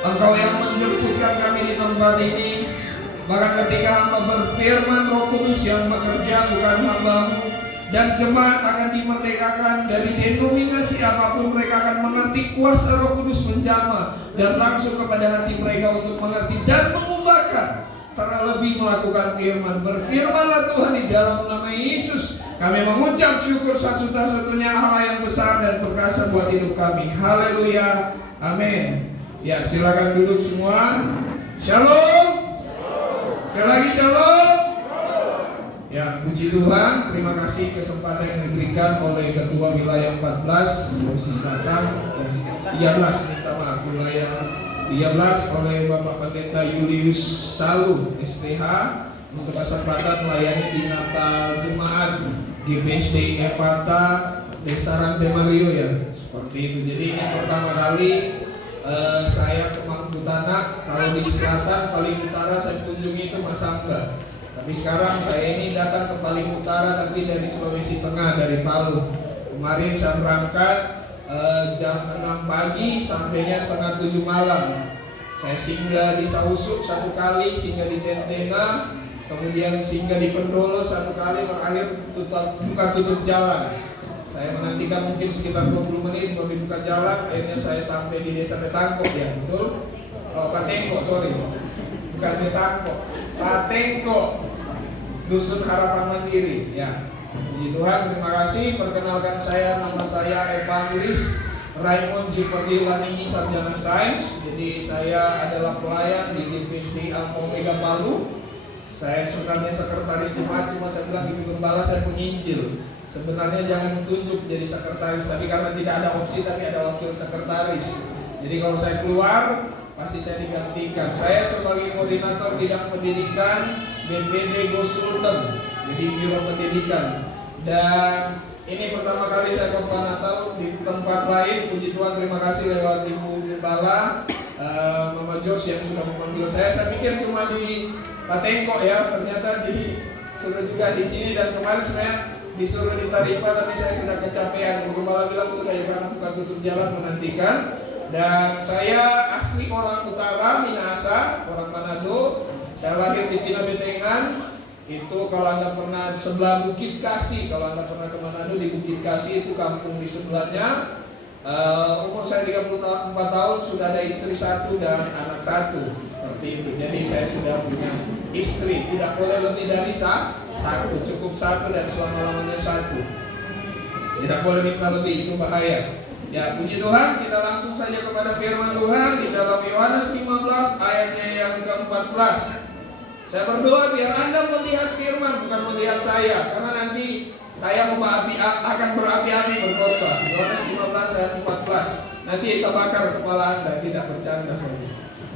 Engkau yang menjemputkan kami di tempat ini. Bahkan ketika hamba berfirman, Roh Kudus yang bekerja bukan hamba-Mu, dan jemaat akan dimerdekakan dari denominasi apapun. Mereka akan mengerti kuasa Roh Kudus menjamah dan langsung kepada hati mereka untuk mengerti dan mengubahkan, terlebih melakukan firman. Berfirmanlah Tuhan di dalam nama Yesus. Kami mengucap syukur satu-satunya Allah yang besar dan perkasa buat hidup kami. Haleluya, amin. Ya, silakan duduk semua. Shalom. Sekali lagi shalom. Ya, puji Tuhan. Terima kasih kesempatan yang diberikan oleh Ketua Wilayah 14 Sulawesi Selatan, 13 minta maaf, wilayah 13 oleh Bapak Pendeta Julius Salu STH untuk kesempatan melayani di Natal jemaat GBSD Evarta Desa Rantai Mario, ya, seperti itu. Jadi ini pertama kali saya ke Mangkutana. Kalau di selatan paling utara saya kunjungi itu Masangga. Tapi sekarang saya ini datang ke paling utara, tapi dari Sulawesi Tengah, dari Palu. Kemarin saya berangkat jam 6 pagi, sampainya setengah 7 malam. Saya singgah di Sausuk satu kali, singgah di Tentena, kemudian singgah di Pendolo satu kali, terakhir buka tutup jalan. Saya menantikan mungkin sekitar 20 menit baru dibuka jalan. Akhirnya saya sampai di Desa Petangkok, ya betul. Patengko, sorry, bukan Petangkok, Patengko, Dusun Harapan Mandiri, ya. Puji Tuhan, terima kasih. Perkenalkan saya, nama saya Evangelis Raymond Jupadi Laningi, sarjana sains. Jadi saya adalah pelayan di GBSD Alfa Omega Palu. Saya sebenarnya sekretaris jemaat, cuma saya bilang ibu gembala saya penginjil. Sebenarnya jangan tunjuk jadi sekretaris, tapi karena tidak ada opsi, tapi ada wakil sekretaris. Jadi kalau saya keluar, pasti saya digantikan. Saya sebagai koordinator bidang pendidikan BPD Gosulten, jadi Biro Pendidikan. Dan ini pertama kali saya khotbah Natal di tempat lain. Puji Tuhan, terima kasih lewat Ibu Gembala Mama Jos yang sudah memanggil saya. Saya pikir cuma di Patengko, ya, ternyata disuruh juga di sini. Dan kemarin saya disuruh di Taripa, tapi saya sudah kecapean. Ibu Gembala bilang sudah, ya, karena bukan tutup jalan menantikan. Dan saya asli orang utara, Minahasa, orang Manado. Saya lahir di Pina Betengan. Itu kalau Anda pernah sebelah Bukit Kasih, kalau Anda pernah ke Manado, di Bukit Kasih itu kampung di sebelahnya. Umur saya 34 tahun, sudah ada istri satu dan anak satu, seperti itu. Jadi saya sudah punya istri, tidak boleh lebih dari satu, cukup satu dan selama-lamanya satu. Tidak boleh minta lebih, itu bahaya. Ya, puji Tuhan, kita langsung saja kepada firman Tuhan di dalam Yohanes 15 ayatnya yang ke-14. Saya berdoa biar Anda melihat firman, bukan melihat saya, karena nanti saya akan berapi-api berkhotbah. Yohanes 15 ayat 14. Nanti kita bakar kepala Anda, tidak bercanda saja.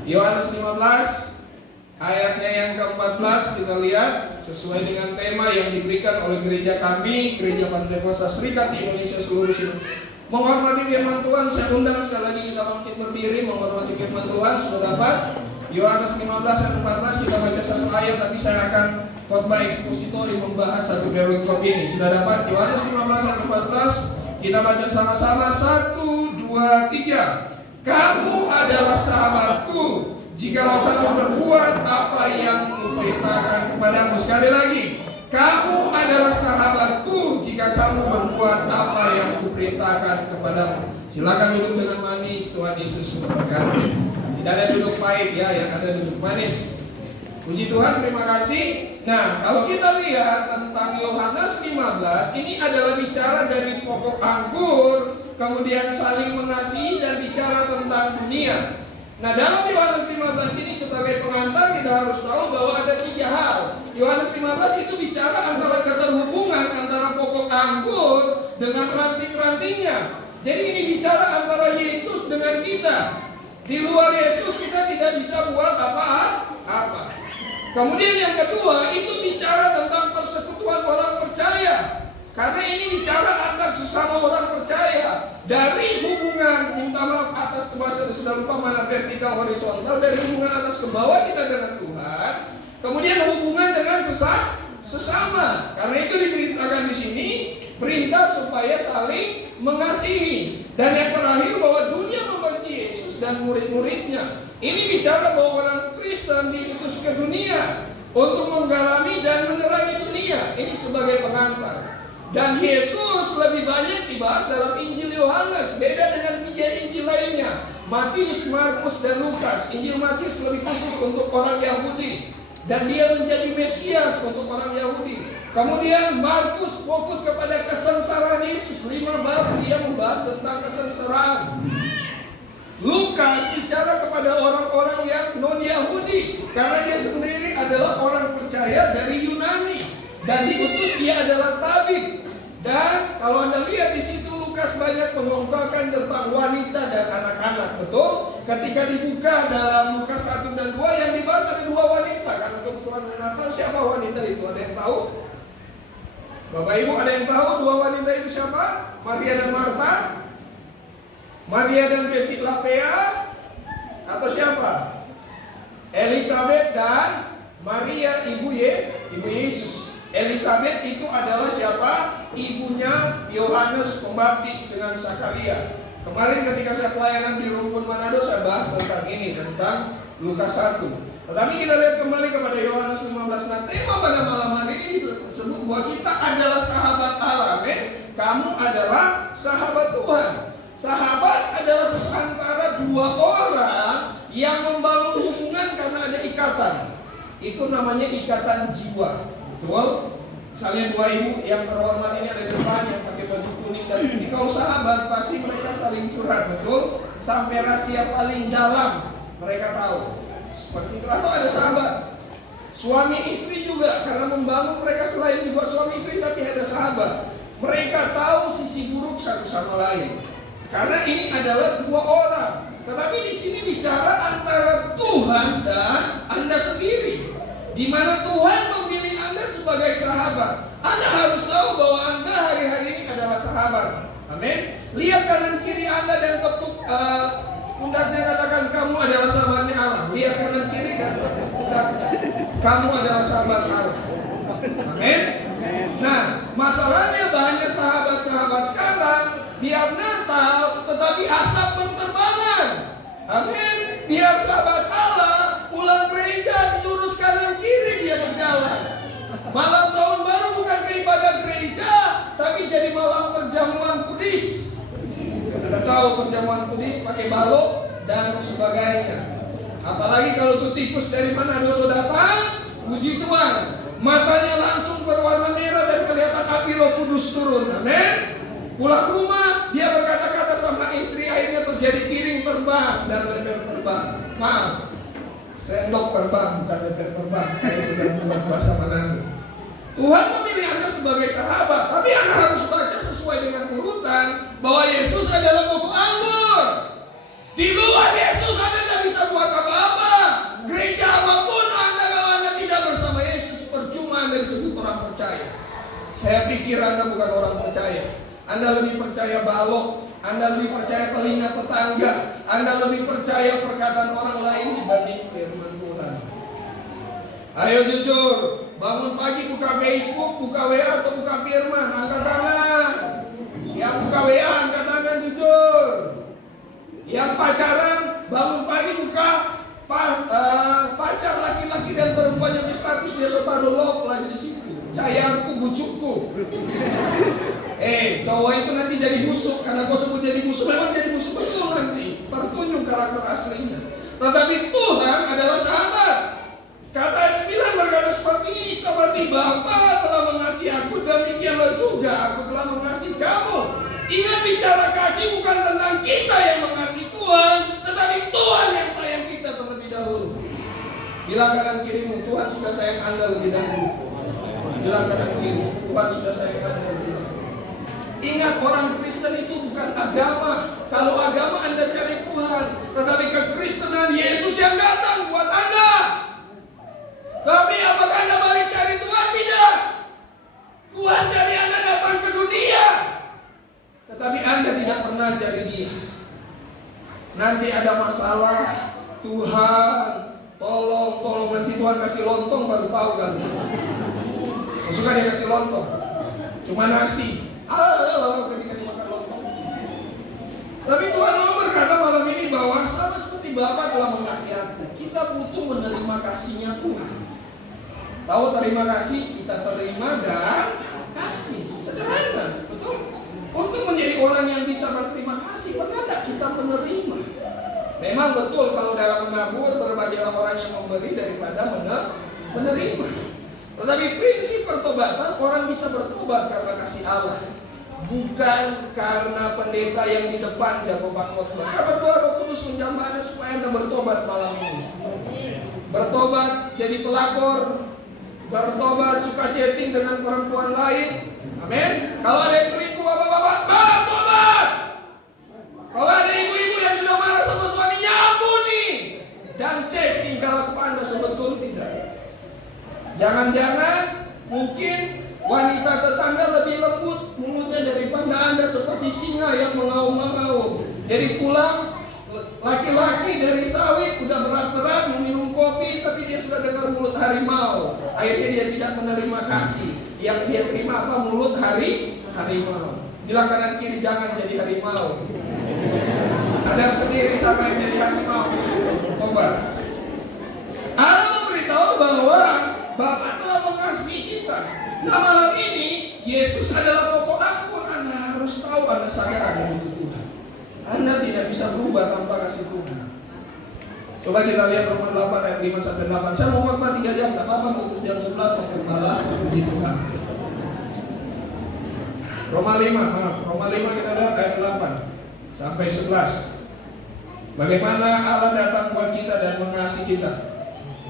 Yohanes 15 ayatnya yang ke-14 kita lihat sesuai dengan tema yang diberikan oleh gereja kami, Gereja Pantai Kosta Serikat di Indonesia seluruh sini. Menghormati firman Tuhan, saya undang sekali lagi kita bangkit berdiri menghormati firman Tuhan. Sudah dapat? Yohanes 15 ayat 14 kita baca satu ayat, tapi saya akan khotbah ekspositori membahas satu perikop ini. Sudah dapat? Yohanes 15 ayat 14 kita baca sama-sama. 1, 2, 3. Kamu adalah sahabatku jikalau kamu berbuat apa yang kuperintahkan kepadamu. Sekali lagi, kamu adalah sahabatku jika kamu berbuat apa yang kuperintahkan kepadamu. Silakan duduk dengan manis, Tuhan Yesus memberkati. Tidak ada duduk pahit ya, yang ada duduk manis. Puji Tuhan, terima kasih. Nah, kalau kita lihat tentang Yohanes 15, ini adalah bicara dari pokok anggur, kemudian saling mengasihi dan bicara tentang dunia. Nah, dalam Yohanes 15 ini sebagai pengantar kita harus tahu bahwa ada 3 hal. Yohanes 15 itu bicara antara keterhubungan antara pokok anggur dengan ranting-rantingnya. Jadi ini bicara antara Yesus dengan kita. Di luar Yesus kita tidak bisa buat apa-apa. Kemudian yang kedua itu bicara tentang persekutuan orang percaya. Karena ini bicara antar sesama orang percaya. Dari hubungan, minta maaf atas ke bawah, sudah lupa mana vertikal horizontal. Dari hubungan atas ke bawah kita dengan Tuhan. Kemudian hubungan dengan sesama. Karena itu diberitakan di sini perintah supaya saling mengasihi. Dan yang terakhir bahwa dunia membenci Yesus dan murid-muridnya. Ini bicara bahwa orang Kristen diutus ke dunia untuk menggalami dan menerangi dunia. Ini sebagai pengantar. Dan Yesus lebih banyak dibahas dalam Injil Yohanes, beda dengan 3 Injil lainnya, Matius, Markus, dan Lukas. Injil Matius lebih khusus untuk orang Yahudi, dan dia menjadi Mesias untuk orang Yahudi. Kemudian Markus fokus kepada kesengsaraan Yesus, 5 bab dia membahas tentang kesengsaraan. Lukas bicara kepada orang-orang yang non-Yahudi, karena dia sendiri adalah orang percaya dari Yunani, dan diutus dia adalah tabib. Dan kalau Anda lihat di situ Lukas banyak mengungkapkan tentang wanita dan anak-anak, betul? Ketika dibuka dalam Lukas 1 dan 2 yang dibahas ada 2 wanita. Karena kebetulan Natal, siapa wanita itu? Ada yang tahu? Bapak Ibu ada yang tahu 2 wanita itu siapa? Maria dan Marta? Maria dan Betty Lapea? Atau siapa? Elizabeth dan Maria ibu Yesus. Elizabeth itu adalah siapa? Ibunya Yohanes Pembaptis dengan Zakaria. Kemarin ketika saya pelayanan di Rumpun Manado saya bahas tentang ini, tentang Lukas 1. Tetapi kita lihat kembali kepada Yohanes 15. Nah, tema pada malam hari ini disebut bahwa kita adalah sahabat Allah. Amin. Kamu adalah sahabat Tuhan. Sahabat adalah antara 2 orang yang membangun hubungan karena ada ikatan. Itu namanya ikatan jiwa. Betul? Misalnya 2 ibu yang terhormat ini ada di depan yang pakai baju kuning dan putih. Kalau sahabat pasti mereka saling curhat, betul? Sampai rahasia paling dalam mereka tahu. Seperti itu. Atau ada sahabat suami istri juga, karena membangun mereka selain juga suami istri tapi ada sahabat. Mereka tahu sisi buruk satu sama lain. Karena ini adalah 2 orang. Tetapi di sini bicara antara Tuhan dan Anda sendiri. Di mana Tuhan memilih Anda sebagai sahabat. Anda harus tahu bahwa Anda hari-hari ini adalah sahabat. Amin. Lihat kanan kiri Anda dan tepuk pundaknya, katakan kamu adalah sahabatnya Allah. Lihat kanan kiri dan tepuk pundaknya. Kamu adalah sahabat Allah. Amin. Nah, masalahnya banyak sahabat-sahabat sekarang biar Natal tetapi asap berterbangan. Amin. Biar sahabat Allah pulang gereja diurus kanan kiri dia berjalan. Malam tahun baru bukan keibadah gereja, tapi jadi malam perjamuan kudis. Anda tahu perjamuan kudis pakai balok dan sebagainya. Apalagi kalau itu tikus dari mana dosa datang, puji Tuhan, matanya langsung berwarna merah dan kelihatan api Roh Kudus turun. Amin. Pulang rumah dia berkata-kata sama istri, akhirnya terjadi piring terbang dan leber terbang. Maaf, sendok terbang bukan leber terbang. Saya sudah buat bahasa Manado. Tuhan memilih Anda sebagai sahabat, tapi Anda harus baca sesuai dengan urutan bahwa Yesus adalah pokok anggur. Di luar Yesus Anda tidak bisa buat apa-apa. pikir Anda bukan orang percaya. Anda lebih percaya balok, Anda lebih percaya telinga tetangga, Anda lebih percaya perkataan orang lain dibanding firman Tuhan. Ayo jujur, bangun pagi buka Facebook, buka WA atau buka firman, angkat tangan. Yang buka WA angkat tangan jujur. Yang pacaran bangun pagi buka pacar laki-laki dan perempuan yang status dia taruh love lagi di situ. Sayangku, bucukku. Cowok itu nanti jadi busuk karena kau sebut jadi busuk. Memang jadi busuk betul nanti. Tertunjuk karakter aslinya. Tetapi Tuhan adalah sahabat. Kata ayat 9 berkata seperti ini, seperti Bapa telah mengasihi aku, demikianlah juga aku telah mengasihi kamu. Ingat, bicara kasih bukan tentang kita yang mengasihi Tuhan, tetapi Tuhan yang sayang kita terlebih dahulu. Bilang kanan kirimu, Tuhan sudah sayang Anda lebih dahulu. Bilang kanan kiri, Tuhan sudah sayang Anda lebih dahulu. Ingat, orang Kristen itu bukan agama. Kalau agama Anda cari Tuhan, tetapi kekristenan Yesus yang datang buat Anda. Tapi apakah Anda balik cari Tuhan? Tidak. Tuhan cari Anda datang ke dunia, tetapi Anda tidak pernah cari Dia. Nanti ada masalah, Tuhan tolong nanti Tuhan kasih lontong baru tahu kali. Suka dia kasih lontong, cuma nasi. Ketika dimakan lontong. Tapi Tuhan mau berkata malam ini bahwa sama seperti Bapa telah mengasihi aku, kita butuh menerima kasih-Nya Tuhan. Tahu terima kasih, kita terima dan kasih. Sederhana, betul? Untuk menjadi orang yang bisa berterima kasih, pernah tidak kita menerima? Memang betul kalau dalam menabur berbahagialah orang yang memberi daripada menerima. Tetapi prinsip pertobatan, orang bisa bertobat karena kasih Allah, bukan karena pendeta yang di depan jago khotbah. Saya berdoa Roh Kudus menjamah Anda supaya Anda bertobat malam ini. Bertobat jadi pelakor, bertobat suka chatting dengan perempuan lain. Amin. Kalau ada yang selingkuh, bapak-bapak, bertobat. Kalau ada ibu-ibu yang sudah marah sama suaminya, ampuni dan cek tingkah laku Anda sebetul tidak. Jangan-jangan mungkin wanita tetangga lebih lembut mulutnya daripada Anda, seperti singa yang mengaum-ngaum. Jadi pulang laki-laki dari sawit udah berat-berat meminum kopi, tapi dia sudah dengar mulut harimau. Akhirnya dia tidak menerima kasih. Yang dia terima apa? Mulut harimau. Bilang kanan kiri, jangan jadi harimau. Sadar sendiri siapa yang jadi harimau. Tobat. Allah memberitahu bahwa Bapa telah mengasihi kita. Nah malam ini Yesus adalah pokok angkur. Anda harus tahu, Anda sadar Anda butuh Tuhan. Anda tidak bisa berubah tanpa kasih Tuhan. Coba kita lihat Roma 8 ayat 5-8. Saya mau khotbah 3 jam, tak apa-apa, tutup jam 11 sampai malam. Puji Tuhan. Roma 5 kita lihat ayat 8 sampai 11. Bagaimana Allah datang buat kita dan mengasihi kita.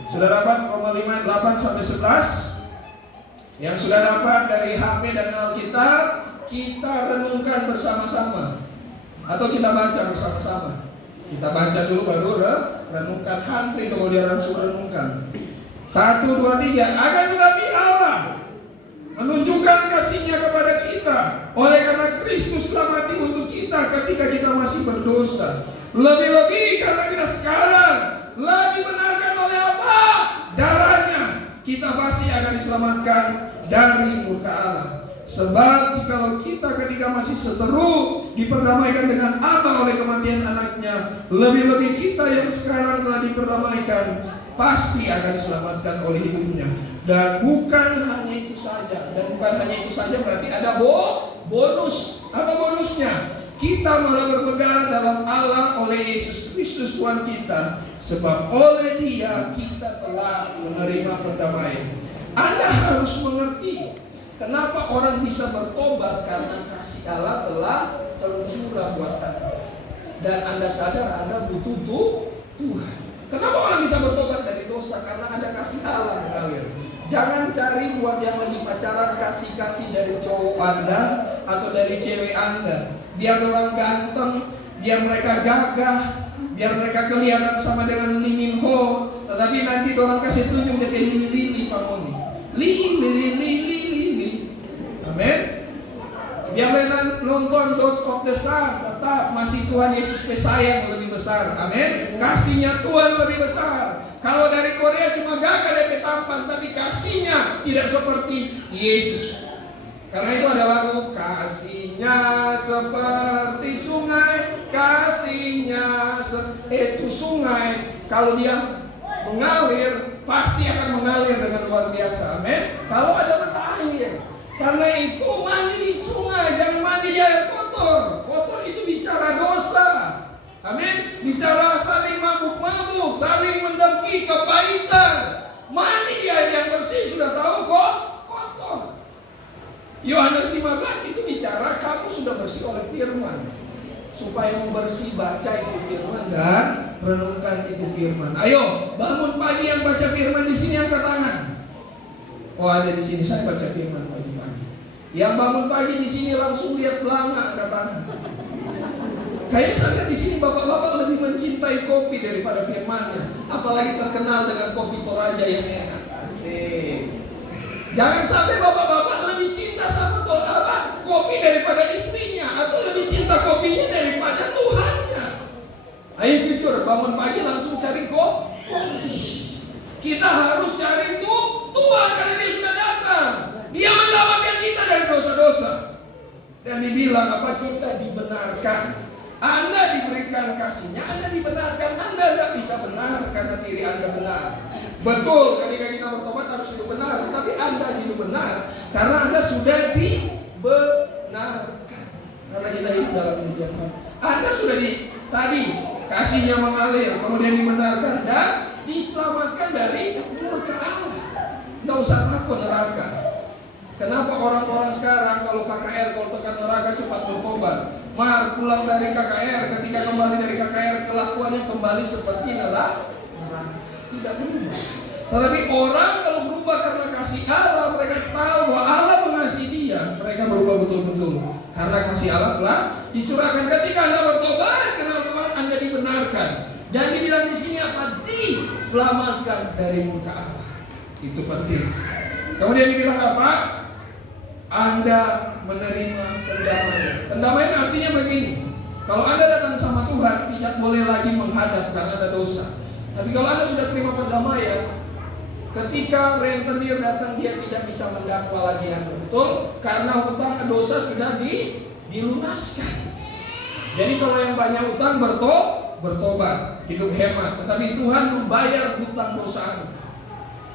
Sudah dapat Roma 5 ayat 8 sampai 11? Yang sudah dapat dari HP dan Alkitab, kita renungkan bersama-sama. Atau kita baca bersama-sama. Kita baca dulu baru renungkan. Hantri kalau dia langsung renungkan. 1, 2, 3. Akan tetapi Allah menunjukkan kasih-Nya kepada kita oleh karena Kristus telah mati untuk kita ketika kita masih berdosa. Lebih-lebih karena kita sekarang lagi benarkan oleh apa? Darahnya, kita pasti akan diselamatkan dari murka Allah. Sebab jikalau kita ketika masih seteru diperdamaikan dengan Allah oleh kematian anaknya, lebih-lebih kita yang sekarang telah diperdamaikan pasti akan diselamatkan oleh hidupnya. Dan bukan hanya itu saja. Dan bukan hanya itu saja, berarti ada bonus. Apa bonusnya? Kita malah berpegang dalam Allah oleh Yesus Kristus Tuhan kita. Sebab oleh Dia kita telah menerima perdamaian. Anda harus mengerti kenapa orang bisa bertobat, karena kasih Allah telah tercurah buat Anda. Dan Anda sadar Anda butuh Tuhan. Kenapa orang bisa bertobat dari dosa? Karena ada kasih Allah mengalir. Jangan cari buat yang lagi pacaran kasih-kasih dari cowok Anda atau dari cewek Anda. Biar orang ganteng, biar mereka gagah, biar mereka kelihatan sama dengan Lee Min Ho. Tetapi nanti orang kasih tunjuk dia lili Pak Moni. Lili. Amin. of the Son, tetap masih Tuhan Yesus sayang lebih besar. Amin. Kasihnya Tuhan lebih besar. Kalau dari Korea cuma gagah dan tampan, tapi kasihnya tidak seperti Yesus. Karena itu ada lagu, kasihnya seperti sungai, kasihnya itu sungai. Kalau dia mengalir, pasti akan mengalir dengan luar biasa. Amin. Kalau ada mata air, karena itu mandi di sungai, jangan mandi di air kotor. Kotor itu bicara dosa. Amin. Bicara saling mabuk-mabuk, saling mendengki, kepahitan. Mandi di air yang bersih sudah tahu kok kotor. Yohanes 15 itu bicara kamu sudah bersih oleh firman. Supaya membersih, baca itu firman dan renungkan itu firman. Ayo, bangun pagi yang baca firman di sini angkat tangan. Oh, ada di sini, saya baca firman pagi-pagi. Yang bangun pagi di sini langsung lihat belanga angkat tangan. Kayaknya saya lihat di sini bapak-bapak lebih mencintai kopi daripada firmannya. Apalagi terkenal dengan kopi Toraja yang enak. Asik. Jangan sampai bapak-bapak lebih cinta sama kopi daripada istrinya, atau lebih cinta kopinya daripada Tuhannya. Ayo jujur, bangun pagi langsung cari kopi. Kita harus cari Tuhan karena Dia sudah datang. Dia menyelamatkan kita dari dosa-dosa. Dan dibilang apa? Kita dibenarkan. Anda diberikan kasihnya, Anda dibenarkan. Anda tidak bisa benar karena diri Anda benar. Betul, ketika kita bertobat harus hidup benar. Tapi Anda hidup benar karena Anda sudah dibenarkan. Karena kita hidup dalam kehidupan. Anda sudah tadi kasihnya mengalir, kemudian dibenarkan dan diselamatkan dari murka Allah. Tidak usah takut neraka. Kenapa orang-orang sekarang kalau KKR, kalau tekan neraka cepat bertobat? Mar pulang dari KKR, ketika kembali dari KKR kelakuannya kembali seperti neraka. Tidak berubah. Tetapi orang kalau berubah karena kasih Allah, mereka tahu bahwa Allah mengasihi dia, mereka berubah betul-betul. Karena kasih Allah telah dicurahkan. Ketika Anda bertobat, kenal Tuhan, Anda dibenarkan. Dan dibilang di sini apa? Diselamatkan dari murka Allah. Itu penting. Kemudian dibilang apa? Anda menerima pendamaian. Pendamaian artinya begini. Kalau Anda datang sama Tuhan, tidak boleh lagi menghadap karena ada dosa. Tapi kalau Anda sudah terima pendamaian, ketika rentenir datang dia tidak bisa mendakwa lagi Anda, betul? Karena hutang dosa sudah dilunaskan. Jadi kalau yang banyak hutang bertobat, hidup hemat. Tetapi Tuhan membayar hutang dosa Anda.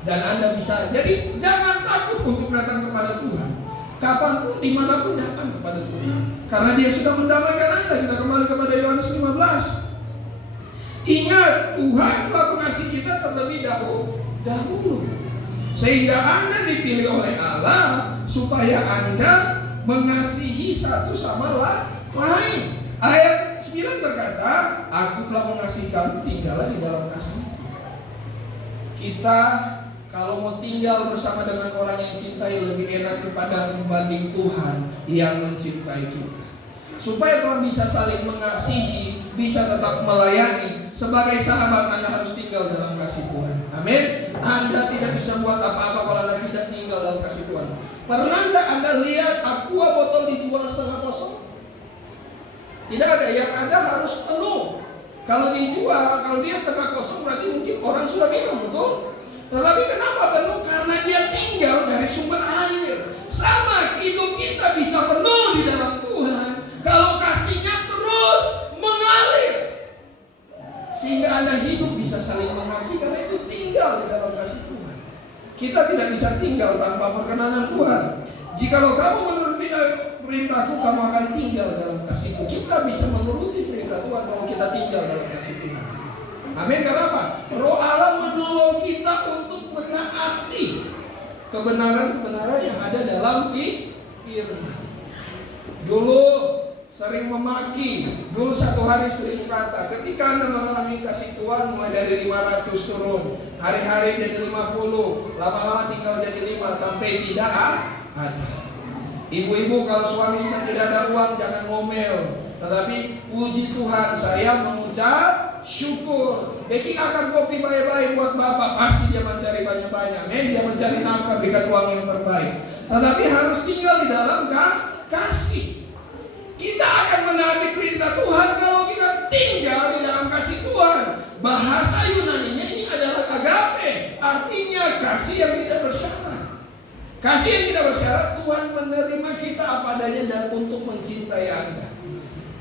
Dan Anda bisa. Jadi jangan takut untuk datang kepada Tuhan. Kapanpun, dimanapun datang kepada Tuhan. Karena Dia sudah mendamaikan Anda. Kita kembali kepada Yohanes 15. Ingat, Tuhan telah mengasihi kita terlebih dahulu. Sehingga Anda dipilih oleh Allah supaya Anda mengasihi satu sama lain. Ayat 9 berkata, Aku telah mengasihi kamu, tinggallah di dalam kasih. Kita kalau mau tinggal bersama dengan orang yang cintai lebih enak daripada dibanding Tuhan yang mencintai kita. Supaya Tuhan bisa saling mengasihi, bisa tetap melayani. Sebagai sahabat Anda harus tinggal dalam kasih Tuhan. Amin. Anda tidak bisa buat apa-apa kalau Anda tidak tinggal dalam kasih Tuhan. Pernah Anda lihat aqua botol dijual setengah kosong? Tidak ada, yang ada harus penuh. Kalau dijual, kalau dia setengah kosong berarti mungkin orang sudah minum, betul? Tetapi kenapa penuh? Karena dia tinggal dari sumber air. Sama hidup kita bisa penuh di dalam Tuhan kalau kasihnya terus mengalir. Sehingga Anda hidup bisa saling mengasihi karena itu tinggal di dalam kasih Tuhan. Kita tidak bisa tinggal tanpa perkenanan Tuhan. Jikalau kamu menuruti perintahku, kamu akan tinggal dalam kasihku. Kita bisa menuruti perintah Tuhan kalau kita tinggal dalam kasih Tuhan. Amin. Kenapa? Roh Allah menolong kita untuk menaati kebenaran-kebenaran yang ada dalam firman. Dulu sering memaki, dulu satu hari sering kata, ketika Anda mengalami kasih Tuhan mulai dari 500 turun, hari-hari jadi 50, lama-lama tinggal jadi 5 sampai tidak ada. Ibu-ibu kalau suami sudah tidak ada uang jangan ngomel, tetapi puji Tuhan saya mengucap syukur. Beki akan kopi baik-baik buat bapak, pasti dia mencari banyak-banyak. Dia mencari nafkah, berikan uang yang terbaik. Tetapi harus tinggal di dalam kasih. Kita akan kasih yang tidak bersyarat. Kasih yang tidak bersyarat, Tuhan menerima kita apa adanya dan untuk mencintai Anda.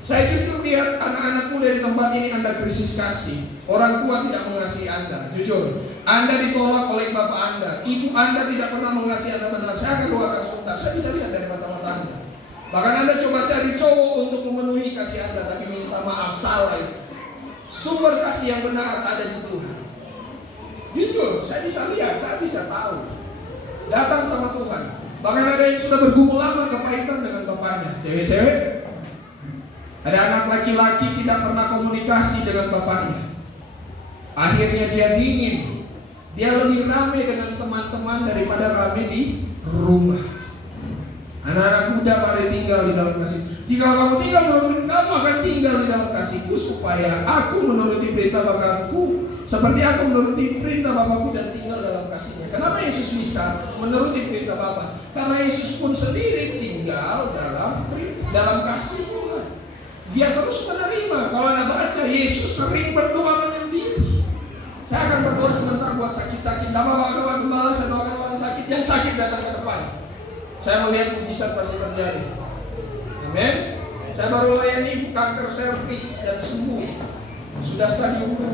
Saya jujur lihat anak-anak muda di tempat ini, Anda krisis kasih. Orang tua tidak mengasihi Anda. Jujur, Anda ditolak oleh bapak Anda. Ibu Anda tidak pernah mengasihi Anda benar. Saya akan doakan sebentar. Saya bisa lihat dari mata-mata Anda. Bahkan Anda coba cari cowok untuk memenuhi kasih Anda, tapi minta maaf, salah. Sumber kasih yang benar ada di Tuhan. Jujur, saya bisa lihat, saya bisa tahu. Datang sama Tuhan. Bahkan ada yang sudah bergumul lama kepahitan dengan bapaknya. Cewek-cewek, ada anak laki-laki tidak pernah komunikasi dengan bapaknya. Akhirnya dia dingin. Dia lebih ramai dengan teman-teman daripada ramai di rumah. Anak-anak muda, mari tinggal di dalam kasih. Jika kamu tinggal menurut kamu akan tinggal di dalam kasihku, supaya aku menuruti perintah Bapakku seperti aku menuruti perintah Bapakku dan tinggal dalam kasihnya. Kenapa Yesus bisa menuruti perintah Bapa? Karena Yesus pun sendiri tinggal dalam kasih Tuhan. Dia terus menerima. Kalau Anda baca, Yesus sering berdoa menyendiri. Saya akan berdoa sebentar buat sakit-sakit. Tidak apa-apa, gembala, saya doakan orang sakit. Yang sakit datang ke depan. Saya melihat mujizat pasti terjadi. Amin. Saya baru layani ibu kanker serviks dan sembuh. Sudah stadium 2.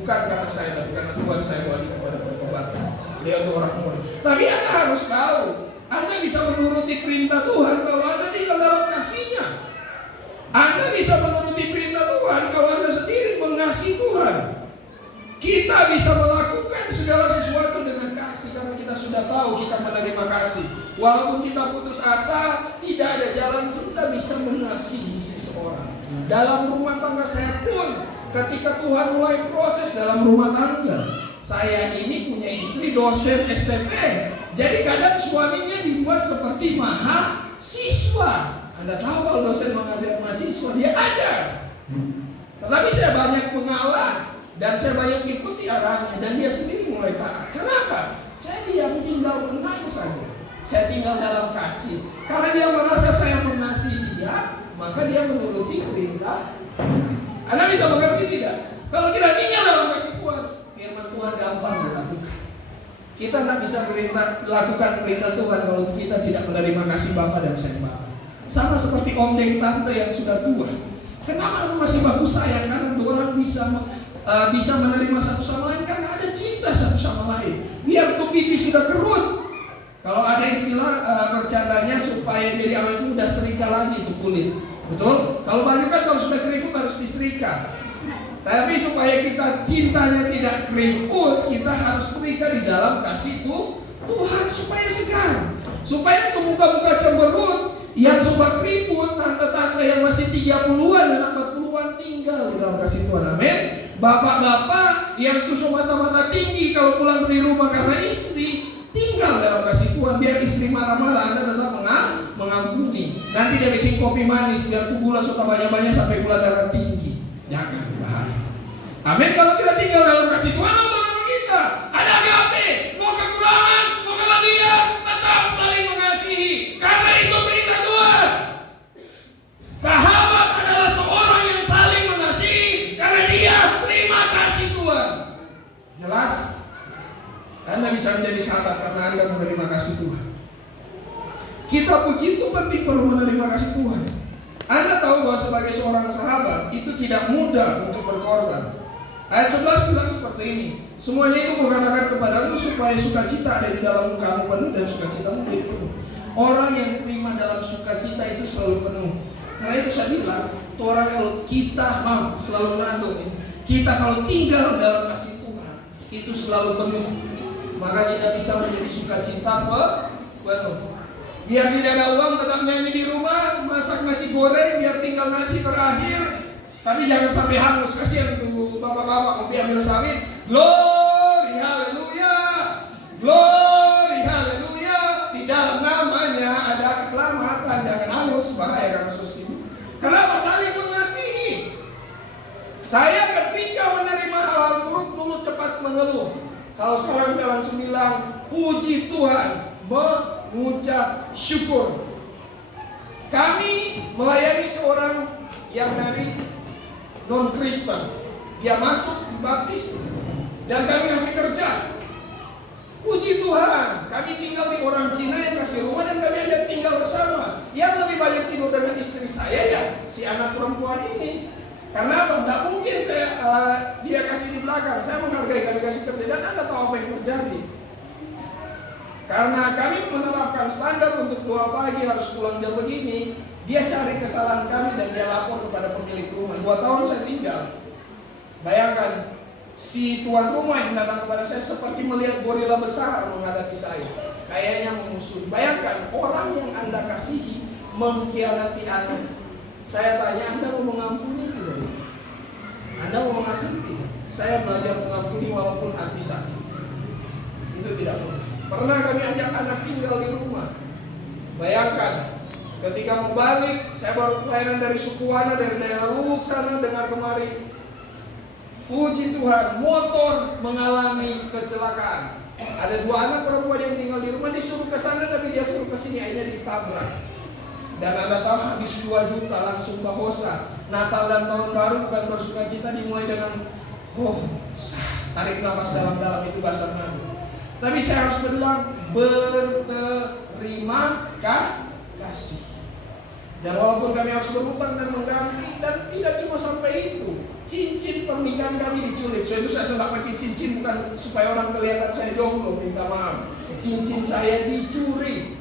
Bukan karena saya, tapi karena Tuhan saya bawa kepada pengobatan. Dia untuk orang muda. Tapi Anda harus tahu, Anda bisa menuruti perintah Tuhan kalau Anda tinggal dalam kasih-Nya. Anda bisa menuruti perintah Tuhan kalau Anda sendiri mengasihi Tuhan. Kita bisa melakukan segala sesuatu dengan kasih karena kita sudah tahu kita menerima kasih. Walaupun kita putus asa, tidak ada jalan, kita bisa mengasihi seseorang. Dalam rumah tangga saya pun, ketika Tuhan mulai proses dalam rumah tangga, saya ini punya istri dosen STP. Jadi kadang suaminya dibuat seperti mahasiswa. Anda tahu kalau dosen mengajar mahasiswa, dia ajar. Tetapi saya banyak mengalah dan saya banyak ikuti arahnya, dan dia sendiri mulai taat. Kenapa? Saya diam, tinggal tenang saja. Saya tinggal dalam kasih. Karena dia merasa saya mengasihi dia, maka dia menuruti perintah. Anda bisa mengerti tidak? Kalau kita tinggal dalam kasih Tuhan, firman Tuhan gampang dilakukan. Kita tidak bisa lakukan perintah Tuhan kalau kita tidak menerima kasih Bapa dan sayang Bapa. Sama seperti om dan tante yang sudah tua. Kenapa lu masih bagus sayang? Karena orang bisa menerima satu sama lain karena ada cinta satu sama lain. Biar tuh pipi sudah kerut, kalau ada istilah bercandanya supaya jadi awet muda, setrika lagi tuh kulit. Betul? Kalau baju kan kalau sudah keriput harus disetrika. Tapi supaya kita cintanya tidak keriput, kita harus setrika di dalam kasih Tuhan supaya segar. Supaya tuh muka-muka cemberut yang suka keriput, tante-tante yang masih 30-an dan 40-an tinggal di dalam kasih Tuhan. Amin. Bapak-bapak yang tuh mata-mata tinggi kalau pulang dari rumah karena istri, tinggal dalam kasih Tuhan. Biar istri marah-marah, Anda tetap mengampuni. Nanti dia bikin kopi manis, biar tuh gula suka banyak-banyak sampai gula darah tinggi. Jangan, bahaya. Amin. Kalau kita tinggal dalam kasih Tuhan, apa kita? Ada agape, mau kekurangan, mau kelebihan, tetap saling mengasihi. Karena itu perintah Tuhan. Sahabat adalah seorang yang saling mengasihi karena dia terima kasih Tuhan. Jelas? Anda bisa menjadi sahabat karena Anda menerima kasih Tuhan. Kita begitu penting perlu menerima kasih Tuhan. Anda tahu bahwa sebagai seorang sahabat itu tidak mudah untuk berkorban. Ayat 11 bilang seperti ini. Semuanya itu kukatakan kepadamu supaya sukacita ada di dalam kamu penuh dan sukacitamu menjadi penuh. Orang yang terima dalam sukacita itu selalu penuh. Karena itu saya bilang, orang kalau kita selalu menandung, kita kalau tinggal dalam kasih Tuhan itu selalu penuh. Maka kita bisa menjadi sukacita penuh. Biar tidak ada uang tetap nyanyi di rumah, masak nasi goreng biar tinggal nasi terakhir. Tapi jangan sampai hangus, kasihan tuh bapak-bapak mau ambil sawit. Glory haleluya, glory haleluya. Di dalam namanya ada keselamatan, jangan hangus, bahaya karena sosial. Kenapa saling mengasihi? Saya ketika menerima hal-hal buruk dulu cepat mengeluh. Kalau sekarang saya langsung bilang puji Tuhan, mengucap syukur. Kami melayani seorang yang dari non-Kristen. Dia masuk dibaptis dan kami kasih kerja. saya ya si anak perempuan ini. Karena apa? Tidak mungkin dia kasih di belakang. Saya menghargai kami kasih kerja dan Anda tahu apa yang terjadi. Karena kami menerapkan standar untuk 2 pagi harus pulang jam begini. Dia cari kesalahan kami dan dia lapor kepada pemilik rumah. 2 tahun saya tinggal. Bayangkan, si tuan rumah yang datang kepada saya seperti melihat gorila besar menghadapi saya. Kayaknya memusuhi. Bayangkan, orang yang Anda kasihi mengkhianati Anda. Saya tanya, Anda mau mengampuni tidak? Anda mau mengasihi tidak? Saya belajar mengampuni walaupun hati sakit. Itu tidak boleh. Pernah kami ajak anak tinggal di rumah. Bayangkan, ketika mau balik, saya baru pelayanan dari Sukuwana, dari daerah Luwuk sana, dengar kemari. Puji Tuhan, motor mengalami kecelakaan. Ada 2 anak perempuan yang tinggal di rumah, disuruh ke sana tapi dia suruh ke sini, akhirnya ditabrak. Dan Anda tahu habis 2 juta langsung ke Hosa. Natal dan Tahun Baru bukan bersukacita dimulai dengan tarik nafas dalam-dalam, itu bahasa Nabi. Tapi saya harus bilang berterima kasih. Dan walaupun kami harus berhutang dan mengganti, dan tidak cuma sampai itu, cincin pernikahan kami diculik. So itu saya sudah pakai cincin bukan supaya orang kelihatan saya jomblo, minta maaf. Cincin saya dicuri.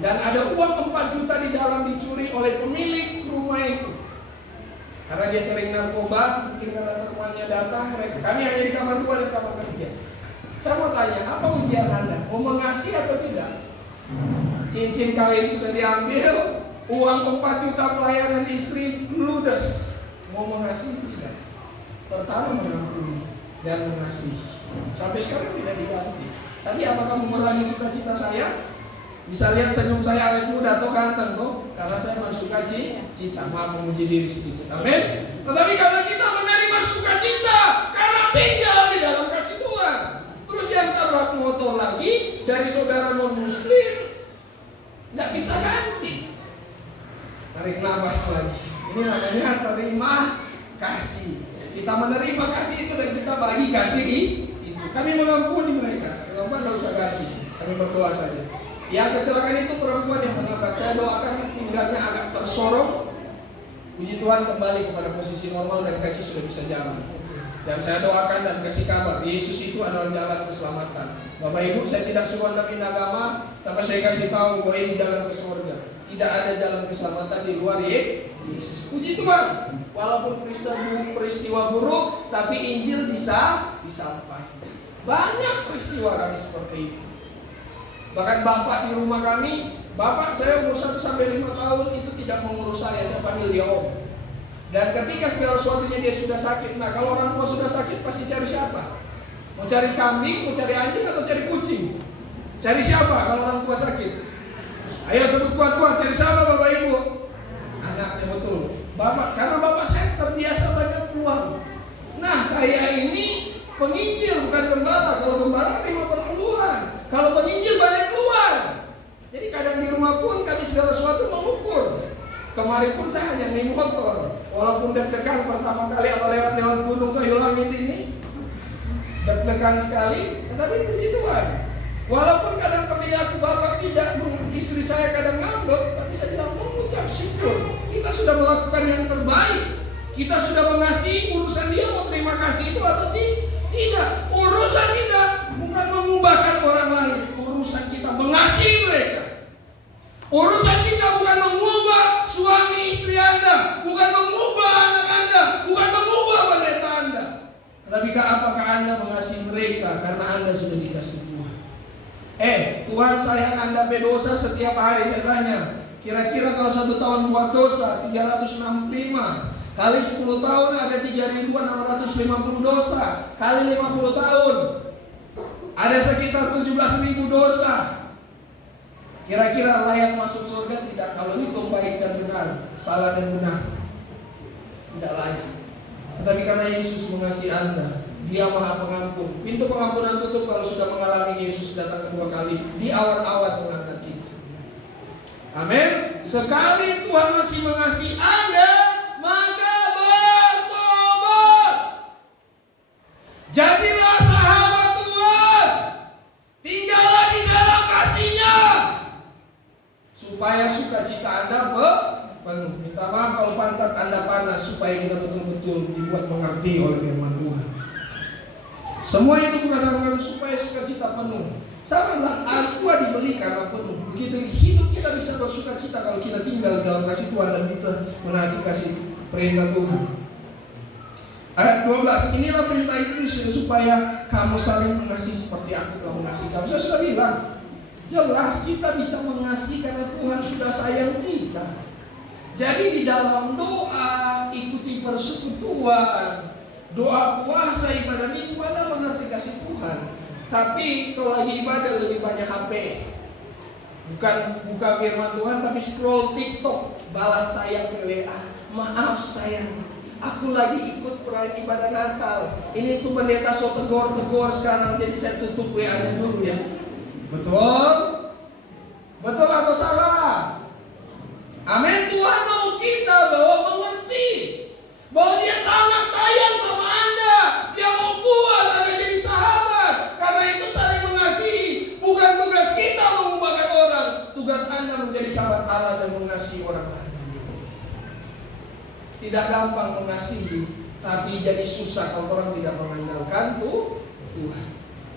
Dan ada uang 4 juta di dalam dicuri oleh pemilik rumah itu. Karena dia sering narkoba, mungkin karena temannya datang, kami hanya di kamar 2 dan kamar 3. Saya mau tanya, apa ujian Anda? Mau mengasihi atau tidak? Cincin kawin sudah diambil, uang 4 juta pelayanan istri ludes. Mau mengasihi tidak? Pertama mengampuni dan mengasihi. Sampai sekarang tidak diganti. Tapi apakah memerangi sukacita saya? Bisa lihat senyum saya awet muda atau ganteng tuh, karena saya bersuka cita. Maaf memuji diri sedikit. Amin. Tetapi karena kita menerima sukacita, karena tinggal di dalam kasih Tuhan. Terus yang tabrak motor lagi dari saudara non muslim, tidak bisa ganti. Tarik nafas lagi. Ini namanya terima kasih. Kita menerima kasih itu dan kita bagi kasih itu. Kami mengampuni mereka. Kenapa tidak usah ganti? Kami berdoa saja. Yang kecelakaan itu perempuan yang menabrak. Saya doakan pinggangnya agak tersorong. Puji Tuhan kembali kepada posisi normal dan kaki sudah bisa jalan. Dan saya doakan dan kasih kabar, Yesus itu adalah jalan keselamatan. Bapak Ibu, saya tidak suruh Anda pindah agama, tapi saya kasih tahu bahwa ini jalan ke surga. Tidak ada jalan keselamatan di luar Yesus. Puji Tuhan. Walaupun peristiwa buruk, tapi Injil bisa disampaikan. Banyak peristiwa kami seperti itu. Bahkan bapak di rumah kami, bapak saya umur 1 sampai 5 tahun itu tidak mengurus saya panggil dia om. Dan ketika segala sesuatunya dia sudah sakit, nah kalau orang tua sudah sakit pasti cari siapa? Mau cari kambing, mau cari anjing atau cari kucing? Cari siapa kalau orang tua sakit? Ayo sebut kuat-kuat, cari siapa Bapak Ibu? Anaknya betul. Bapak, karena bapak saya terbiasa banyak keluar. Nah saya ini penginjil bukan gembala. Kalau gembala terima perpuluhan. Kalau penginjil banyak keluar. Jadi kadang di rumah pun kami segala sesuatu mengukur. Kemarin pun saya hanya naik motor. Walaupun deg-degan pertama kali atau lewat gunung kayu langit ini, deg-degan sekali. Tetapi puji Tuhan. Walaupun kadang perilaku bapak tidak, istri saya kadang ngambek, tapi saya bilang mengucap syukur. Kita sudah melakukan yang terbaik. Kita sudah mengasihi. Urusan dia mau terima kasih itu atau tidak. Urusan kita bukan mengubahkan orang lain. Urusan kita mengasihi mereka. Urusan kita bukan mengubah suami istri Anda, bukan mengubah anak Anda, bukan mengubah pendeta Anda. Tapi apakah Anda mengasihi mereka karena Anda sudah dikasih Tuhan? Tuhan sayang Anda berdosa setiap hari. Saya tanya, kira-kira kalau 1 tahun buat dosa 365 kali 10 tahun ada 3.650 dosa, kali 50 tahun ada sekitar 17.000 dosa. Kira-kira layak masuk surga tidak kalau itu baik dan benar, salah dan benar? Tidak layak. Tetapi karena Yesus mengasihi Anda, Dia Maha Pengampun. Pintu pengampunan tutup kalau sudah mengalami Yesus datang kedua kali. Di awal-awal mengangkat kita. Amin. Sekali Tuhan masih mengasihi Anda, maka bertobat. Jadilah sahabat Tuhan. Tinggallah di dalam kasih-Nya, supaya sukacita Anda penuh. Minta Semua itu kukatakan supaya sukacita penuh. Sama aqua dibeli karena penuh. Begitu hidup kita bisa bersukacita kalau kita tinggal dalam kasih Tuhan dan kita menaati kasih perintah Tuhan. Ayat 12, inilah perintah itu supaya kamu saling mengasihi seperti aku telah mengasihi kamu. Saya sudah bilang, jelas kita bisa mengasihi karena Tuhan sudah sayang kita. Jadi di dalam doa, ikuti persekutuan, doa puasa, ibadah minggu, Anda mengerti kasih Tuhan. Tapi kalau lagi ibadah lebih banyak HP. Bukan buka firman Tuhan, tapi scroll TikTok, balas sayang ke WA. Maaf sayang, aku lagi ikut perayaan ibadah Natal. Ini tuh pendeta so tegur sekarang, jadi saya tutup WA-nya dulu ya. Betul? Betul atau salah? Amin. Tuhan mau kita bahwa mengerti bahwa Dia sangat sayang sama Anda. Dia mau buat Anda jadi sahabat. Karena itu saling mengasihi. Bukan tugas kita mengubahkan orang. Tugas Anda menjadi sahabat Allah dan mengasihi orang lain. Tidak gampang mengasihi, tapi jadi susah kalau orang tidak mengandalkan Tuhan.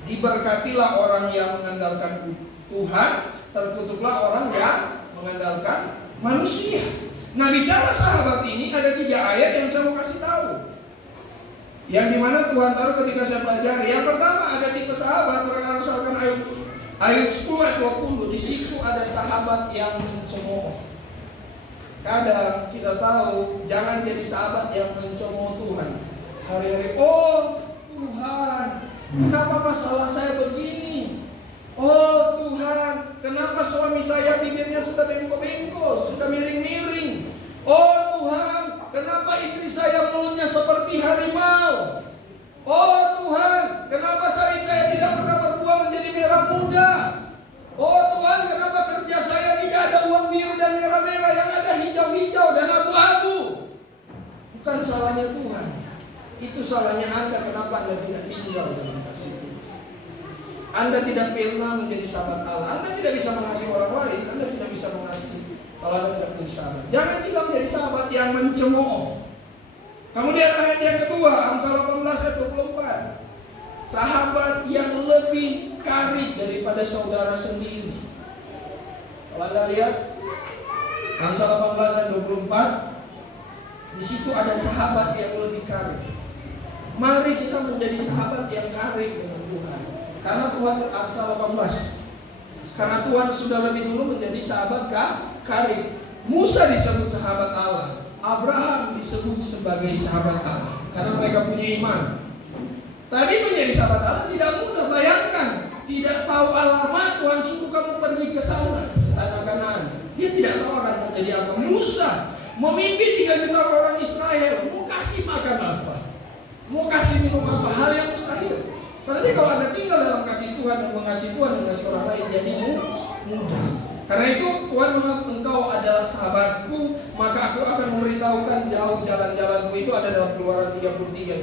Diberkatilah orang yang mengandalkan Tuhan, terkutuklah orang yang mengandalkan manusia. Nah, bicara sahabat ini ada 3 ayat yang saya mau kasih tahu. Yang dimana Tuhan taruh ketika saya pelajari. Yang pertama ada tipe sahabat, mereka misalkan Ayub 10 ayat 20. Di situ ada sahabat yang mencemooh. Kadang kita tahu jangan jadi sahabat yang mencemooh Tuhan. Hari-hari, oh Tuhan, kenapa masalah saya begini? Oh Tuhan, kenapa suami saya bibirnya sudah bengkok-bengkok, sudah miring-miring? Oh Tuhan, kenapa istri saya mulutnya seperti harimau? Oh Tuhan, kenapa sawit saya tidak pernah berbuah menjadi merah muda? Oh Tuhan, kenapa kerja saya tidak ada uang biru dan merah-merah, yang ada hijau-hijau dan abu-abu? Bukan salahnya Tuhan, itu salahnya Anda. Kenapa Anda tidak tinggal dalam kasih Tuhan? Anda tidak pernah menjadi sahabat Allah. Anda tidak bisa mengasihi orang lain. Anda tidak bisa mengasihi kalau Anda tidak menjadi sahabat. Jangan kita menjadi sahabat yang mencemooh. Kemudian ayat yang kedua, Amsal 18 ayat 24. Sahabat yang lebih karib daripada saudara sendiri. Kalau Anda lihat Amsal 18 ayat 24, di situ ada sahabat yang lebih karib. Mari kita menjadi sahabat yang karib dengan Tuhan. Karena Tuhan, Amsal 18, karena Tuhan sudah lebih dulu menjadi sahabat karib. Musa disebut sahabat Allah, Abraham disebut sebagai sahabat Allah karena mereka punya iman. Tadi menjadi sahabat Allah tidak mudah. Bayangkan, tidak tahu alamat, Tuhan suruh kamu pergi ke sana, tanah Kanaan. Dia tidak tahu akan terjadi apa. Musa memimpin 3 juta orang Israel, mau kasih makan apa, mau kasih minum apa, hal yang mustahil. Berarti kalau Anda tinggal dalam kasih Tuhan dan mengasihi Tuhan dan mengasihi orang lain, jadi mudah. Karena itu Tuhan mengatakan, engkau adalah sahabatku, maka aku akan memberitahukan jauh jalan-jalanmu. Itu ada dalam Keluaran 33 yang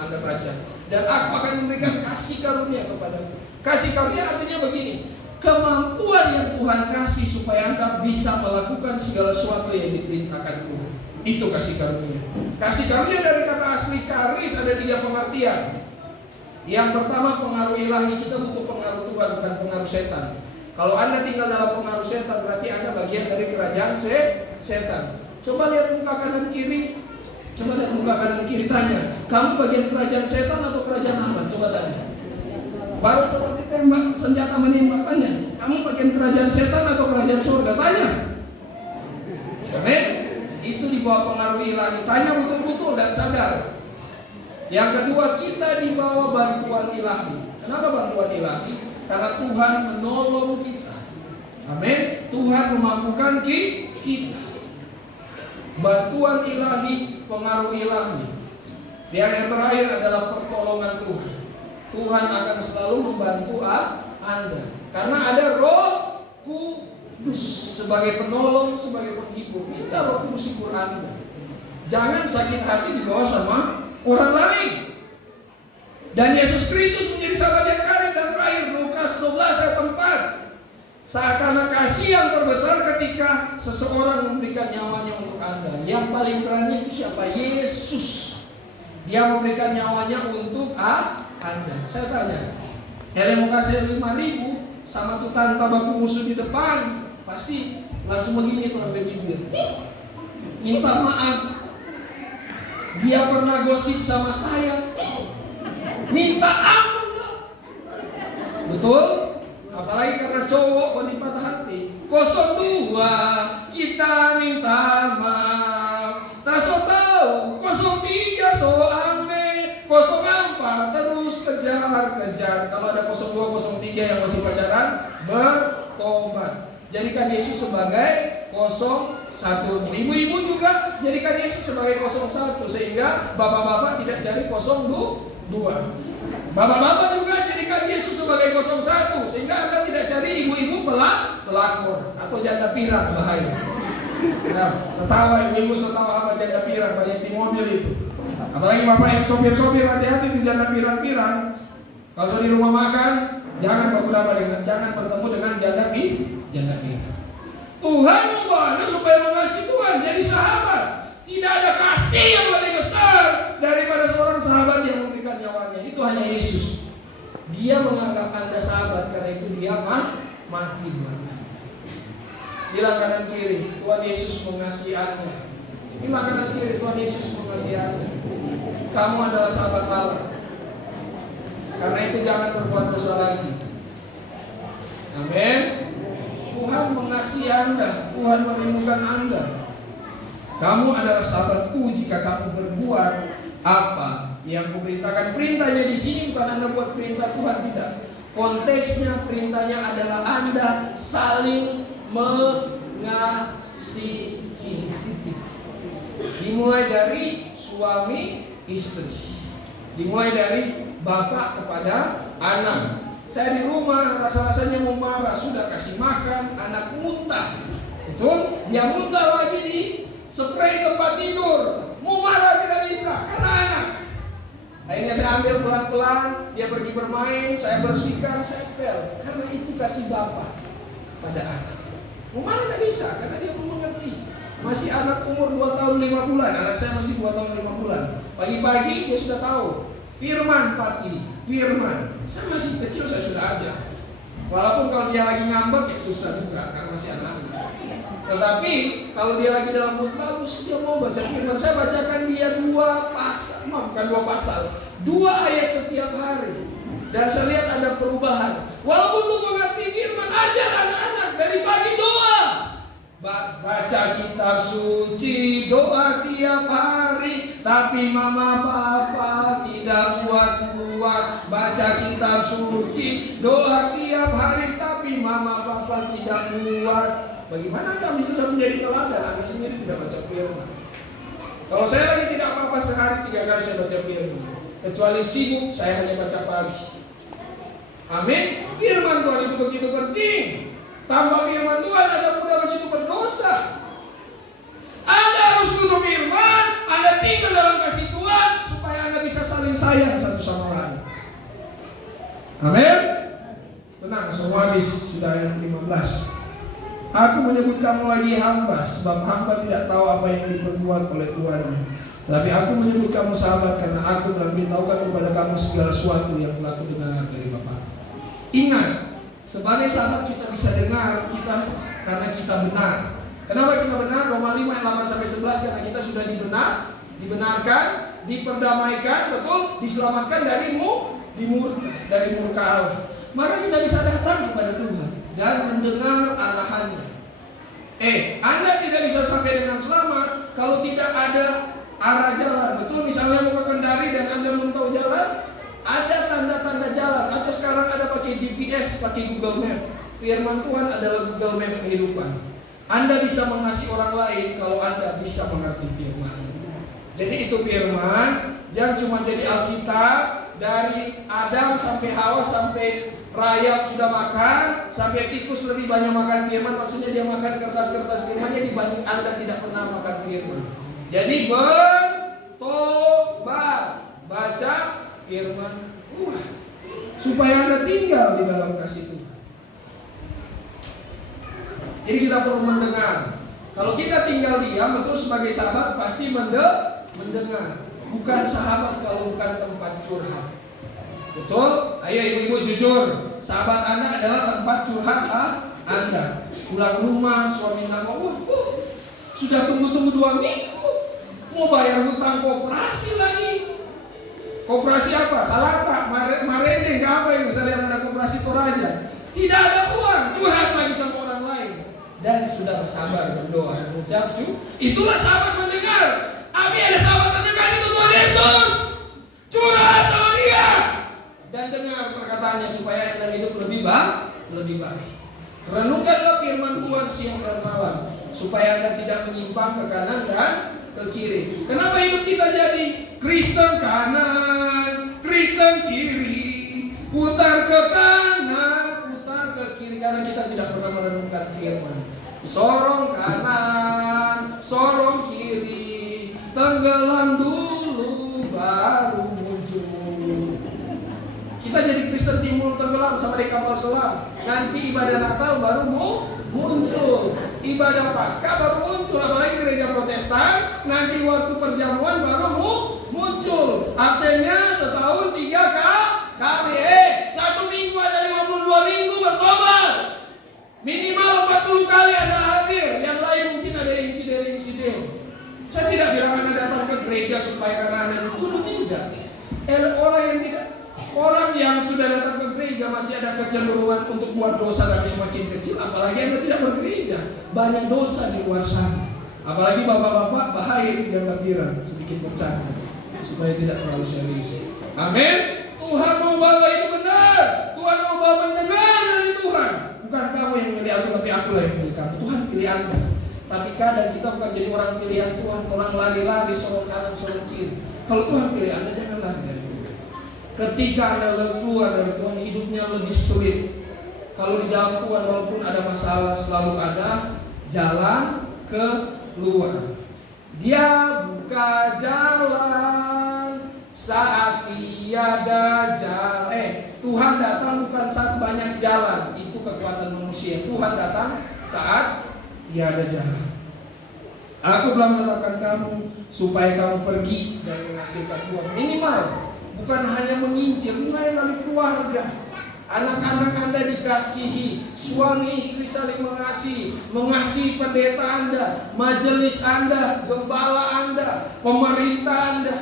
Anda baca. Dan aku akan memberikan kasih karunia kepadamu. Kasih karunia artinya begini, kemampuan yang Tuhan kasih supaya Anda bisa melakukan segala sesuatu yang diperintahkan Tuhan. Itu kasih karunia. Kasih karunia dari kata asli karis ada 3 pengertian. Yang pertama, pengaruh ilahi. Kita butuh pengaruh Tuhan, bukan pengaruh setan. Kalau Anda tinggal dalam pengaruh setan, berarti Anda bagian dari kerajaan setan. Coba lihat muka kanan kiri. Coba lihat muka kanan kiri, tanya, kamu bagian kerajaan setan atau kerajaan Allah? Coba tanya. Baru seperti tembak senjata menembak, tanya, kamu bagian kerajaan setan atau kerajaan surga? Tanya. Amin. Itu di bawah pengaruh ilahi. Tanya betul-betul dan sadar. Yang kedua, kita di bawah bantuan ilahi. Kenapa bantuan ilahi? Karena Tuhan menolong kita. Amin. Tuhan memampukan kita. Bantuan ilahi, pengaruh ilahi. Yang terakhir adalah pertolongan Tuhan. Tuhan akan selalu membantu Anda. Karena ada Roh Kudus sebagai penolong, sebagai penghibur. Minta Roh Kudus hibur Anda. Jangan sakit hati dibawa sama orang lain. Dan Yesus Kristus menjadi sahabat yang karib. Dan terakhir Lukas 12 ayat 4, seakan kasih yang terbesar ketika seseorang memberikan nyawanya untuk Anda. Yang paling berani itu siapa? Yesus. Dia memberikan nyawanya untuk Anda. Saya tanya, Hele mau kasih 5.000 sama tuh tante baku musuh di depan, pasti langsung begini tuh sampai bibir. Minta maaf. Dia pernah gosip sama saya. Minta ampun dong. Betul? Apalagi karena cowok wanita patah hati. 02 kita minta maaf. Tak so tahu 03 so ame 04 terus kejar. Kalau ada 02 03 yang masih pacaran, bertobat. Jadikan Yesus sebagai 01. Ibu-ibu juga jadikan Yesus sebagai 01 sehingga bapak-bapak tidak cari 02. Bapak-bapak juga jadikan Yesus sebagai 01 sehingga Anda tidak cari ibu-ibu pelakor atau janda pirang, bahaya. Nah, tertawa ibu-ibu tertawa apa janda pirang banyak di mobil itu. Apalagi bapak yang sopir-sopir, hati-hati itu janda pirang-pirang. Kalau di rumah makan jangan jangan bertemu dengan janda pirang. Tuhan membawa Anda supaya mengasihi Tuhan, jadi sahabat. Tidak ada kasih yang lebih besar daripada seorang sahabat yang memberikan nyawanya. Itu hanya Yesus. Dia menganggap Anda sahabat, karena itu dia mati buat Anda. Bilang kanan kiri, Tuhan Yesus mengasihi Anda. Bilang kanan kiri, Tuhan Yesus mengasihi Anda. Kamu adalah sahabat Allah. Karena itu jangan berbuat dosa lagi. Amin. Tuhan mengasihi Anda, Tuhan merindukan Anda. Kamu adalah sahabatku jika kamu berbuat apa yang kuperintahkan. Perintahnya di sini bukan Anda buat perintah Tuhan, tidak. Konteksnya perintahnya adalah Anda saling mengasihi. Dimulai dari suami istri. Dimulai dari bapak kepada anak. Saya di rumah rasa-rasanya mau marah, sudah kasih makan, anak muntah. Betul? Dia muntah lagi di spray tempat tidur. Mau marah tidak bisa karena anak. Akhirnya saya ambil pelan-pelan, dia pergi bermain, saya bersihkan, saya pel. Karena itu kasih bapak pada anak. Mau marah tidak bisa karena dia mau mengerti. Masih anak umur 2 tahun 5 bulan, anak saya masih 2 tahun 5 bulan. Pagi-pagi dia sudah tahu. Firman pagi, firman. Saya masih kecil, saya sudah ajar. Walaupun kalau dia lagi ngambek ya susah juga karena masih anak. Tetapi kalau dia lagi dalam mood bagus, dia mau baca firman. Saya bacakan dia 2 pasal, bukan 2 pasal, 2 ayat setiap hari. Dan saya lihat ada perubahan. Walaupun belum mengerti firman, ajar anak-anak dari pagi doa. Baca kitab suci, doa tiap hari. Tapi mama papa tidak kuat-kuat. Baca kitab suci, doa tiap hari. Tapi mama papa tidak kuat. Bagaimana Anda bisa menjadi teladan? Anda sendiri tidak baca firman. Kalau saya lagi tidak apa-apa, sehari 3 kali saya baca firman. Kecuali sibuk, saya hanya baca pagi. Amin. Firman Tuhan itu begitu penting. Tanpa firman Tuhan Anda mudah begitu berdosa. Anda harus duduk firman, Anda tinggal dalam kasih Tuhan supaya Anda bisa saling sayang satu sama lain. Amin. Tenang, semua habis, sudah ayat 15. Aku menyebut kamu lagi hamba, sebab hamba tidak tahu apa yang diperbuat oleh Tuhannya. Tapi aku menyebut kamu sahabat, karena aku telah memberitahukan kepada kamu segala sesuatu yang telah kudengar dari Bapa. Ingat, sebagai sahabat kita bisa dengar karena kita benar. Kenapa kita benar? Roma 5 ayat 8-11, karena kita sudah dibenarkan, diperdamaikan, betul, diselamatkan dari murka Allah. Maka kita bisa datang kepada Tuhan dan mendengar arahannya. Anda tidak bisa sampai dengan selamat kalau tidak ada arah jalan. Betul, misalnya mau mengendari dan Anda belum tahu jalan, ada tanda-tanda jalan. Atau sekarang ada pakai GPS, pakai Google Map. Firman Tuhan adalah Google Map kehidupan. Anda bisa mengasihi orang lain kalau Anda bisa mengerti firman. Jadi itu firman, jangan cuma jadi Alkitab. Dari Adam sampai Hawa sampai rayap sudah makan, sampai tikus lebih banyak makan firman. Maksudnya dia makan kertas-kertas firmannya dibanding Anda tidak pernah makan firman. Jadi bertobat, baca firman Tuhan supaya Anda tinggal di dalam kasih Tuhan. Jadi kita perlu mendengar. Kalau kita tinggal diam, betul, sebagai sahabat pasti mendengar. Bukan sahabat kalau bukan tempat curhat. Betul? Ayo ibu-ibu jujur. Sahabat Anda adalah tempat curhat Anda. Pulang rumah suami ngomong, sudah tunggu-tunggu 2 minggu, mau bayar hutang koperasi lagi. Koperasi apa? Salata, Marendeng, apa yang misalnya ada koperasi Toraja. Tidak ada uang, curhat lagi sama orang lain. Dan sudah bersabar berdoa dan mengucap itulah sahabat mendengar. Abi ada sahabat mendengar itu Tuhan Yesus. Curhat sama dia. Dan dengar perkataannya supaya Anda hidup lebih baik. Renungkanlah firman Tuhan siang dan malam supaya Anda tidak menyimpang ke kanan dan ke kiri. Kenapa hidup kita jadi Kristen kanan, Kristen kiri, putar ke kanan, putar ke kiri, karena kita tidak pernah merenungkan firman. Sorong kanan, sorong kiri, tenggelam dulu baru muncul. Kita jadi Kristen timbul tenggelam sama di kapal selam. Nanti ibadah Natal baru muncul, ibadah Paskah baru muncul. Apalagi gereja Protestan, nanti waktu perjamuan baru muncul. Absennya setahun 3 kali. 1 minggu ada 52 minggu bertobat. Minimal 40 kali Anda hadir. Yang lain mungkin ada insiden. Saya tidak bilang Anda datang ke gereja supaya karena Anda dituduh, tidak. Orang yang sudah datang ke gereja masih ada kecenderungan untuk buat dosa tapi semakin kecil. Apalagi Anda tidak bergereja, banyak dosa di luar sana. Apalagi bapak-bapak, bahaya itu jangan bilang sedikit bercanda supaya tidak terlalu serius. Amin. Tuhan mau bawa itu benar. Tuhan mau bawa mendengar dari Tuhan. Bukan kamu yang milih aku, tapi aku lah yang milih kamu. Tuhan pilih Anda. Tapi kadang kita bukan jadi orang pilihan Tuhan, orang lari-lari sorong kanan sorong kiri. Kalau Tuhan pilih Anda, jangan lari dari Tuhan. Ketika Anda keluar dari Tuhan, hidupnya lebih sulit. Kalau di dalam Tuhan, walaupun ada masalah, selalu ada jalan keluar. Dia buka jalan saat tiada jalan. Tuhan datang bukan saat banyak jalan. Itu kekuatan manusia. Tuhan datang saat tiada jalan. Aku telah menetapkan kamu supaya kamu pergi dan menghasilkan uang minimal. Bukan hanya menginjil, mulai dari keluarga. Anak-anak Anda dikasihi, suami istri saling mengasihi pendeta Anda, majelis Anda, gembala Anda, pemerintah Anda.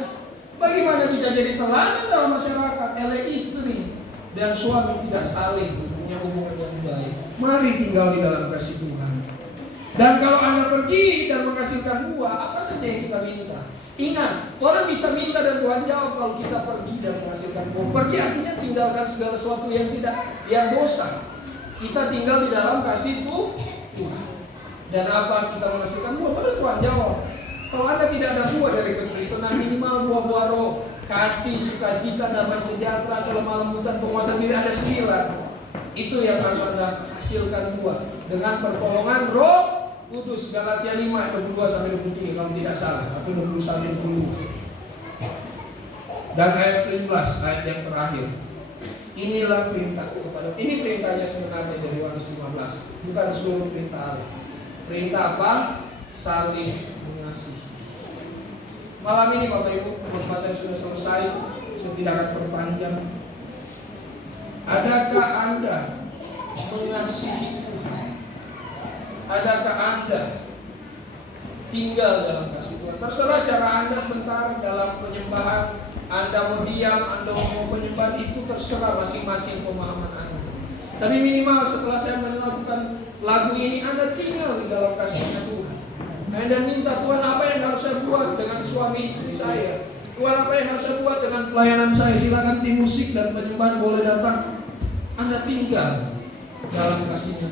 Bagaimana bisa jadi teladan dalam masyarakat? Istri dan suami tidak saling punya hubungan yang baik. Mari tinggal di dalam kasih Tuhan. Dan kalau Anda pergi dan menghasilkan buah, apa saja yang kita minta? Ingat, orang bisa minta dan Tuhan jawab kalau kita pergi dan menghasilkan buah. Pergi artinya tinggalkan segala sesuatu yang dosa. Kita tinggal di dalam kasih Tuhan. Dan apa kita menghasilkan buah? Baru Tuhan jawab. Kalau Anda tidak ada buah dari kekristenan, minimal buah-buah roh, kasih, sukacita, damai sejahtera, kelemah lembutan, penguasaan diri ada 9. Itu yang harus Anda hasilkan buah dengan pertolongan Roh Kudus. Galatia 5 ayat 22 sampai 23 kalau tidak salah, atau 21 20. Dan ayat 17, ayat yang terakhir. Inilah perintah kepada. Ini perintahnya sebenarnya dari Yohanes 15, bukan seluruh perintah Allah. Perintah apa? Saling mengasihi. Malam ini Bapak Ibu, khotbah saya sudah selesai, saya tidak akan perpanjang. Adakah Anda mengasihi Tuhan? Adakah Anda tinggal dalam kasih Tuhan? Terserah cara Anda sebentar dalam penyembahan. Anda mau diam, Anda mau penyembahan, itu terserah masing-masing pemahaman Anda. Tapi minimal setelah saya melakukan lagu ini, Anda tinggal di dalam kasihnya Tuhan. Anda minta Tuhan, apa yang harus saya buat dengan suami istri saya? Tuhan, apa yang harus saya buat dengan pelayanan saya? Silakan tim musik dan penyembahan boleh datang. Anda tinggal dalam kasihnya.